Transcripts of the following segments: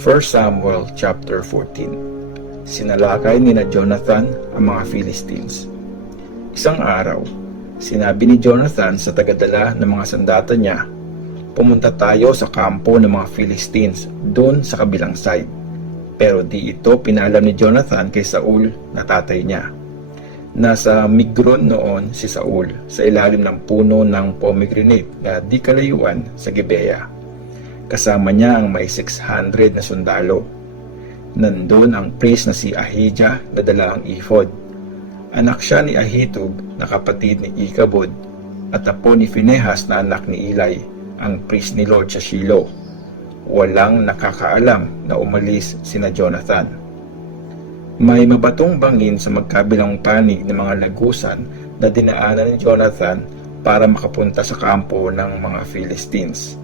1 Samuel chapter 14. Sinalakay ni Jonathan ang mga Philistines. Isang araw, sinabi ni Jonathan sa tagadala ng mga sandata niya, "Pumunta tayo sa kampo ng mga Philistines doon sa kabilang side." Pero di ito pinalam ni Jonathan kay Saul na tatay niya. Nasa Migron noon si Saul sa ilalim ng puno ng pomegranate na di kalayuan sa Gibea. Kasama niya ang may 600 na sundalo. Nandun ang priest na si Ahijah na dala ang ephod. Anak siya ni Ahitub na kapatid ni Ikabod at apo ni Phinehas na anak ni Eli, ang priest ni Lord sa Shiloh. Walang nakakaalam na umalis sina Jonathan. May mabatong bangin sa magkabilang panig ng mga lagusan na dinaanan ni Jonathan para makapunta sa kampo ng mga Philistines.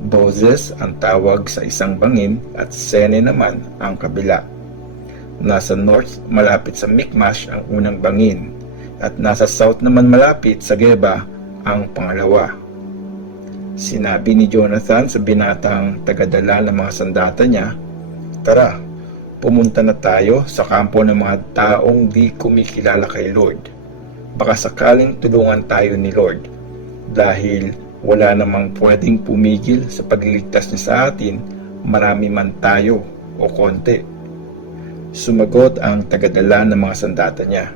Boses ang tawag sa isang bangin at Sene naman ang kabila. Nasa north malapit sa Mikmash ang unang bangin at nasa south naman malapit sa Geba ang pangalawa. Sinabi ni Jonathan sa binatang tagadala ng mga sandata niya, "Tara, pumunta na tayo sa kampo ng mga taong di kumikilala kay Lord. Baka sakaling tulungan tayo ni Lord dahil wala namang pwedeng pumigil sa pagliligtas niya sa atin, marami man tayo o konti." Sumagot ang tagadala ng mga sandata niya,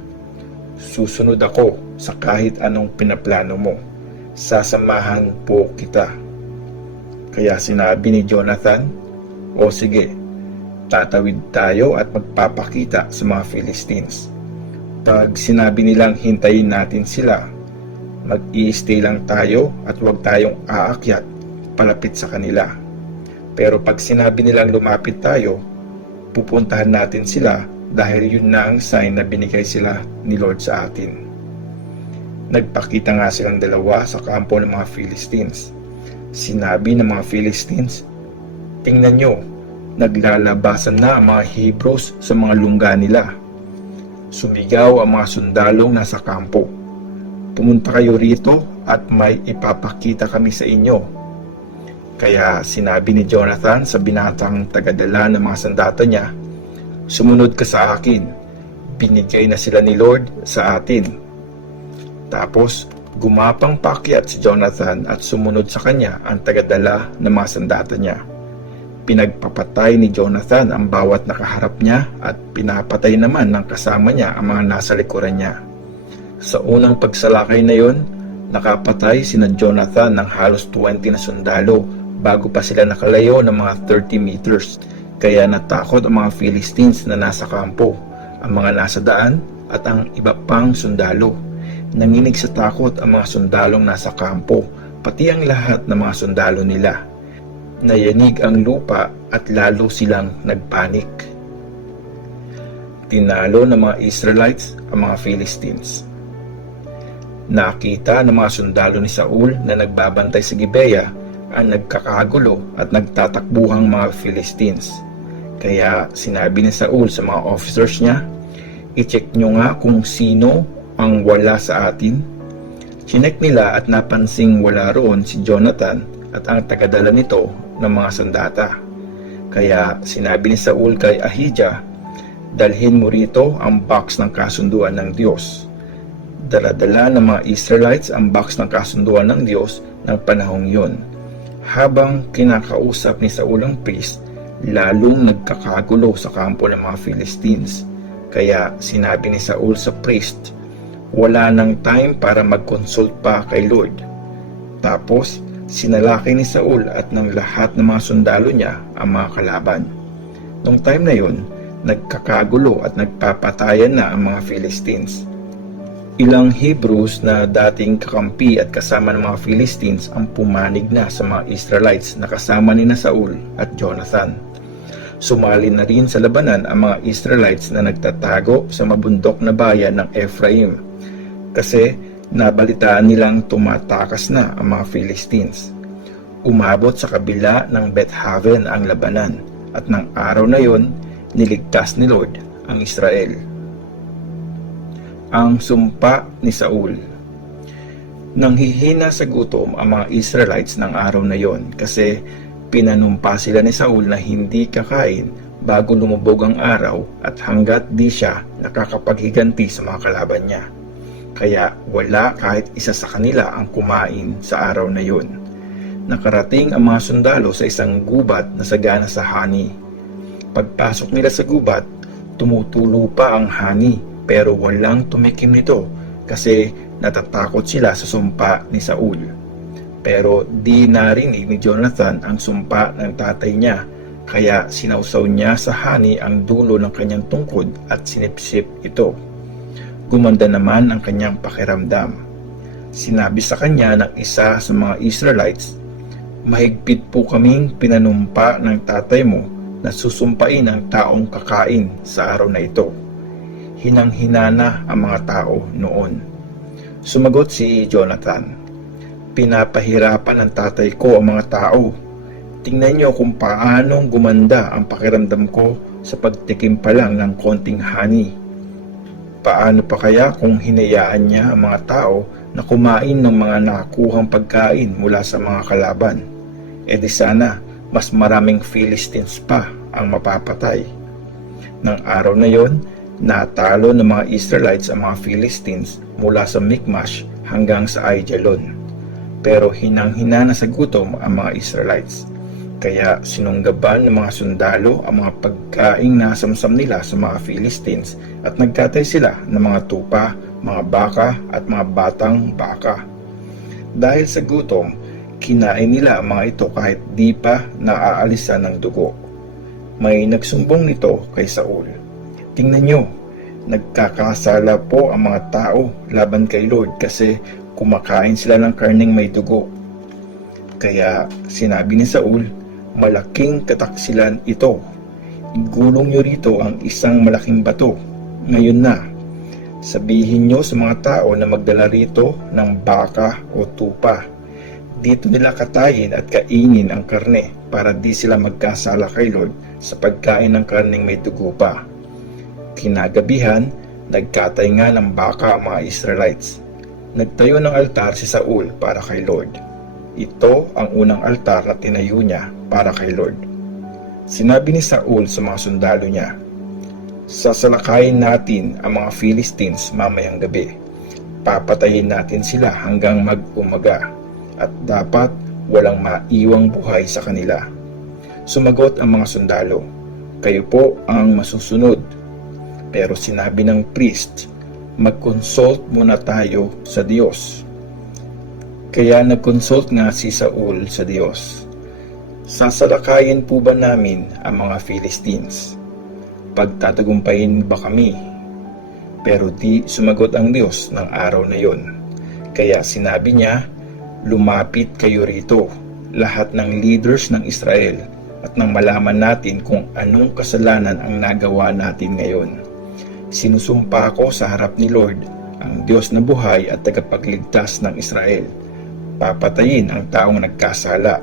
"Susunod ako sa kahit anong pinaplano mo. Sasamahan po kita." Kaya sinabi ni Jonathan, "O sige, tatawid tayo at magpapakita sa mga Philistines. Pag sinabi nilang hintayin natin sila, mag-i-stay lang tayo at huwag tayong aakyat palapit sa kanila. Pero pag sinabi nilang lumapit tayo, pupuntahan natin sila dahil yun na ang sign na binigay sila ni Lord sa atin." Nagpakita nga silang dalawa sa kampo ng mga Philistines. Sinabi ng mga Philistines, "Tingnan nyo, naglalabasan na ang mga Hebrews sa mga lungga nila." Sumigaw ang mga sundalong nasa kampo, "Pumunta kayo rito at may ipapakita kami sa inyo." Kaya sinabi ni Jonathan sa binatang tagadala ng mga sandata niya, "Sumunod ka sa akin, binigay na sila ni Lord sa atin." Tapos gumapang paakyat si Jonathan at sumunod sa kanya ang tagadala ng mga sandata niya. Pinagpapatay ni Jonathan ang bawat nakaharap niya at pinapatay naman ng kasama niya ang mga nasa likuran niya. Sa unang pagsalakay na yon, nakapatay sina Jonathan ng halos 20 na sundalo bago pa sila nakalayo ng mga 30 meters. Kaya natakot ang mga Philistines na nasa kampo, ang mga nasa daan at ang iba pang sundalo. Nanginig sa takot ang mga sundalong nasa kampo, pati ang lahat ng mga sundalo nila. Nayanig ang lupa at lalo silang nagpanik. Tinalo ng mga Israelites ang mga Philistines. Nakita ng mga sundalo ni Saul na nagbabantay sa Gibea ang nagkakagulo at nagtatakbuhang mga Philistines. Kaya sinabi ni Saul sa mga officers niya, "I-check nyo nga kung sino ang wala sa atin." Chinek nila at napansing wala roon si Jonathan at ang tagadala nito ng mga sandata. Kaya sinabi ni Saul kay Ahijah, "Dalhin mo rito ang box ng kasunduan ng Diyos." Dala-dala ng mga Israelites ang box ng kasunduan ng Diyos ng panahong yon. Habang kinakausap ni Saul ang priest, lalong nagkakagulo sa kampo ng mga Philistines. Kaya sinabi ni Saul sa priest, "Wala nang time para mag-consult pa kay Lord." Tapos sinalakay ni Saul at ng lahat ng mga sundalo niya ang mga kalaban. Nung time na yon, nagkakagulo at nagpapatayan na ang mga Philistines. Ilang Hebrews na dating kakampi at kasama ng mga Philistines ang pumanig na sa mga Israelites na kasama ni Saul at Jonathan. Sumali na rin sa labanan ang mga Israelites na nagtatago sa mabundok na bayan ng Ephraim kasi nabalitaan nilang tumatakas na ang mga Philistines. Umabot sa kabila ng Beth-Haven ang labanan at ng araw na yon niligtas ni Lord ang Israel. Ang sumpa ni Saul. Nanghihina sa gutom ang mga Israelites ng araw na yon kasi Pinanumpa sila ni Saul na hindi kakain bago lumubog ang araw at hanggat di siya nakakapaghiganti sa mga kalaban niya. Kaya wala kahit isa sa kanila ang kumain sa araw na yun. Nakarating ang mga sundalo sa isang gubat na sagana sa hani. Pagpasok nila sa gubat, tumutulo pa ang hani pero walang tumikim nito kasi natatakot sila sa sumpa ni Saul. Pero di narinig ni Jonathan ang sumpa ng tatay niya, kaya sinawsaw niya sa hani ang dulo ng kanyang tungkod at sinipsip ito. Gumanda naman ang kanyang pakiramdam. Sinabi sa kanya ng isa sa mga Israelites, "Mahigpit po kaming pinanumpa ng tatay mo na susumpain ang taong kakain sa araw na ito." Hinang-hina na ang mga tao noon. Sumagot si Jonathan, "Pinapahirapan ng tatay ko ang mga tao. Tingnan niyo kung paanong gumanda ang pakiramdam ko sa pagtikim pa lang ng konting hani. Paano pa kaya kung hinayaan niya ang mga tao na kumain ng mga nakuhang pagkain mula sa mga kalaban? E di sana mas maraming Philistines pa ang mapapatay." Nang araw na yon, natalo ng mga Israelites ang mga Philistines mula sa Mikmash hanggang sa Aijalon. Pero hinang-hina na sa gutom ang mga Israelites. Kaya sinunggaban ng mga sundalo ang mga pagkaing nasamsam nila sa mga Philistines at nagkatay sila ng mga tupa, mga baka at mga batang baka. Dahil sa gutom, kinain nila ang mga ito kahit di pa naaalisan ng dugo. May nagsumbong nito kay Saul, "Tingnan nyo, nagkakasala po ang mga tao laban kay Lord kasi kumakain sila ng karneng may dugo." Kaya sinabi ni Saul, "Malaking kataksilan ito. Igulong nyo rito ang isang malaking bato. Ngayon na, sabihin nyo sa mga tao na magdala rito ng baka o tupa. Dito nila katayin at kainin ang karne para di sila magkasala kay Lord sa pagkain ng karneng may dugo pa." Kinagabihan, nagkatay nga ng baka ang mga Israelites. Nagtayo ng altar si Saul para kay Lord. Ito ang unang altar na tinayo niya para kay Lord. Sinabi ni Saul sa mga sundalo niya, "Sasalakayin natin ang mga Philistines mamayang gabi. Papatayin natin sila hanggang mag-umaga at dapat walang maiwang buhay sa kanila." Sumagot ang mga sundalo, "Kayo po ang masusunod." Pero sinabi ng priest, "Mag-consult muna tayo sa Diyos." Kaya nag-consult nga si Saul sa Diyos. "Sasalakayin po ba namin ang mga Philistines? Pagtatagumpayin ba kami?" Pero di sumagot ang Diyos ng araw na yon. Kaya sinabi niya, "Lumapit kayo rito, lahat ng leaders ng Israel, at nang malaman natin kung anong kasalanan ang nagawa natin ngayon. Sinusumpa ko sa harap ni Lord, ang Diyos na buhay at tagapagligtas ng Israel. Papatayin ang taong nagkasala,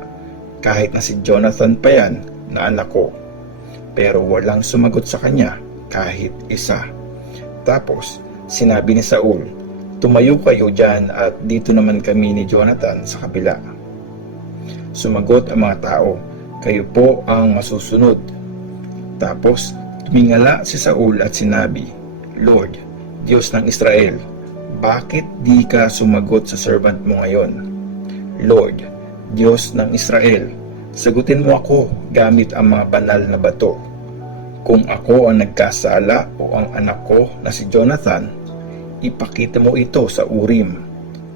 kahit na si Jonathan pa yan na anak ko." Pero walang sumagot sa kanya kahit isa. Tapos sinabi ni Saul, "Tumayo kayo dyan at dito naman kami ni Jonathan sa kabila." Sumagot ang mga tao, "Kayo po ang masusunod." Tapos tumingala si Saul at sinabi, "Lord, Diyos ng Israel, bakit di ka sumagot sa servant mo ngayon? Lord, Diyos ng Israel, sagutin mo ako gamit ang mga banal na bato. Kung ako ang nagkasala o ang anak ko na si Jonathan, ipakita mo ito sa Urim.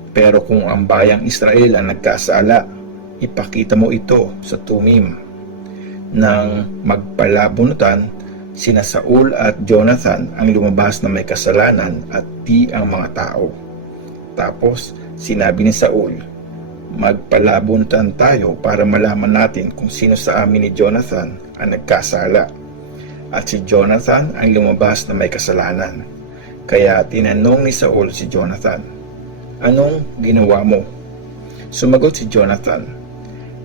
Pero kung ang bayang Israel ang nagkasala, ipakita mo ito sa Tumim." Nang magpalabunutan, sina Saul at Jonathan ang lumabas na may kasalanan at di ang mga tao. Tapos sinabi ni Saul, "Magpalabunutan tayo para malaman natin kung sino sa amin ni Jonathan ang nagkasala." At si Jonathan ang lumabas na may kasalanan. Kaya tinanong ni Saul si Jonathan, "Anong ginawa mo?" Sumagot si Jonathan,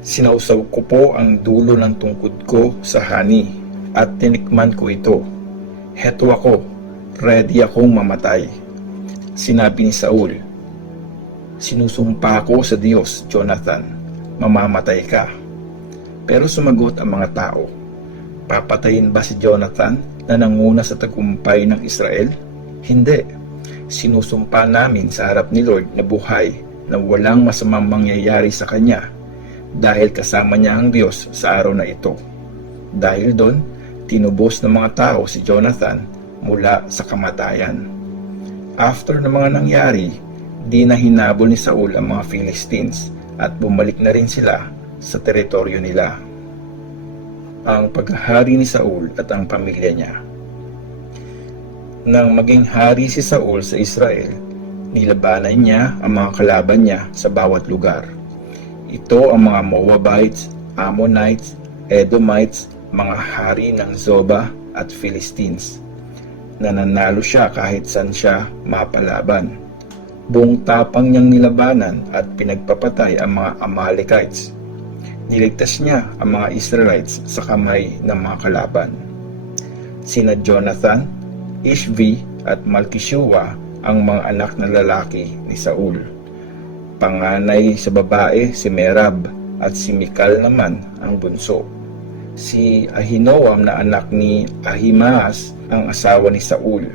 "Sinawsaw ko po ang dulo ng tungkod ko sa hani at tinikman ko ito. Heto ako, ready akong mamatay." Sinabi ni Saul, "Sinusumpa ko sa Diyos, Jonathan, mamamatay ka." Pero sumagot ang mga tao, papatayin ba si Jonathan na nanguna sa tagumpay ng Israel? Hindi. Sinusumpa namin sa harap ni Lord na buhay na walang masamang mangyayari sa kanya dahil kasama niya ang Diyos sa araw na ito. Dahil doon, tinubos ng mga tao si Jonathan mula sa kamatayan. After ng mga nangyari, di na hinabol ni Saul ang mga Philistines at bumalik na rin sila sa teritoryo nila. Ang paghahari ni Saul at ang pamilya niya. Nang maging hari si Saul sa Israel, nilabanan niya ang mga kalaban niya sa bawat lugar. Ito ang mga Moabites, Ammonites, Edomites, mga hari ng Zobah at Philistines. Nananalo siya kahit saan siya mapalaban. Buong tapang niyang nilabanan at pinagpapatay ang mga Amalekites. Niligtas niya ang mga Israelites sa kamay ng mga kalaban. Sina Jonathan, Ishvi at Malkishua ang mga anak na lalaki ni Saul. Panganay sa babae si Merab at si Mikal naman ang bunso. Si Ahinoam na anak ni Ahimaas ang asawa ni Saul.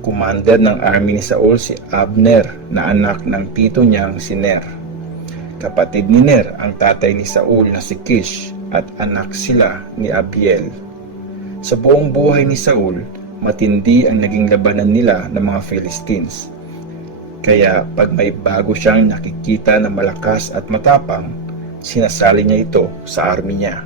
Commander ng army ni Saul si Abner na anak ng tito niyang si Ner. Kapatid ni Ner ang tatay ni Saul na si Kish at anak sila ni Abiel. Sa buong buhay ni Saul, matindi ang naging labanan nila ng mga Philistines. Kaya pag may bago siyang nakikita na malakas at matapang, sinasali niya ito sa army niya.